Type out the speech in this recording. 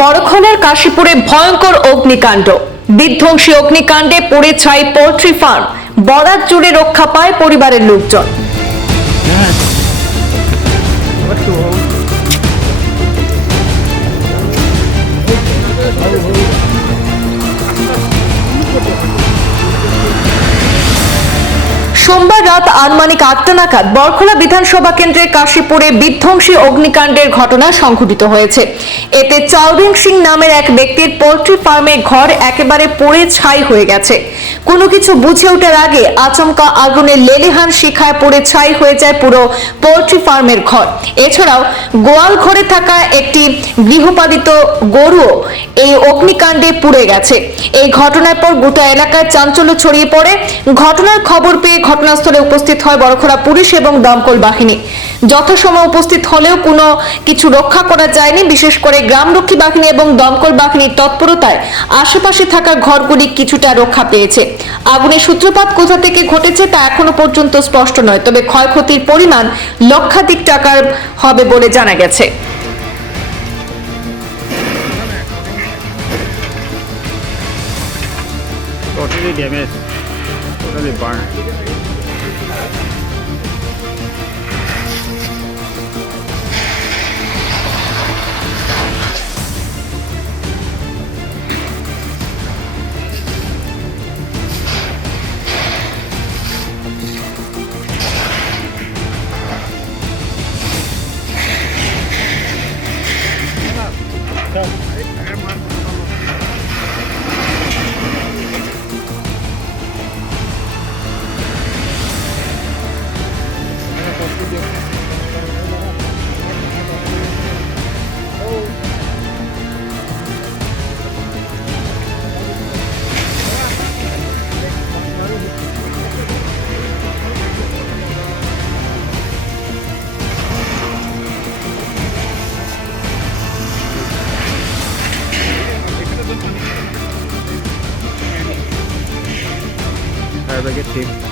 বড়খলার কাশীপুরে ভয়ঙ্কর অগ্নিকাণ্ড। বিধ্বংসী অগ্নিকাণ্ডে পুড়ে ছাই পোল্ট্রি ফার্ম। বরাত জুড়ে রক্ষা পায় পরিবারের লোকজন। সোমবার রাত আনুমানিক 8টা নাগাদ বড়খলা বিধানসভা কেন্দ্রের কাশীপুরে বিধ্বংসী অগ্নিকাণ্ডের ঘটনা সংঘটিত হয়েছে। এতে চাউরিং সিং নামের এক ব্যক্তির পোল্ট্রি ফার্মে ঘর একেবারে পুড়ে ছাই হয়ে গেছে। কোনো কিছু বুঝে ওঠার আগে আচমকা আগুনের লেলিহান শিখায় পুড়ে ছাই হয়ে যায় পুরো পোল্ট্রি ফার্মের ঘর। এছাড়াও গোয়াল ঘরে থাকা একটি গৃহপালিত গরুও এই অগ্নিকাণ্ডে পুড়ে গেছে। এই ঘটনার পর গোটা এলাকায় চাঞ্চল্য ছড়িয়ে পড়ে। ঘটনার খবর পেয়ে ঘটনাস্থলে উপস্থিত হয় বড়খলা পুলিশ এবং দমকল বাহিনী। যথাসময়ে উপস্থিত হলেও কোনো কিছু রক্ষা করা যায়নি। বিশেষ করে গ্রামরক্ষী বাহিনী এবং দমকল বাহিনীর তৎপরতায় আশেপাশে থাকা ঘরগুলি কিছুটা রক্ষা পেয়েছে। আগুনের সূত্রপাত কোথা থেকে ঘটেছে তা এখনো পর্যন্ত স্পষ্ট নয়, তবে ক্ষয়ক্ষতির পরিমাণ লক্ষাধিক টাকার হবে বলে জানা গেছে। Totally damaged, totally burned. Fire brigade team.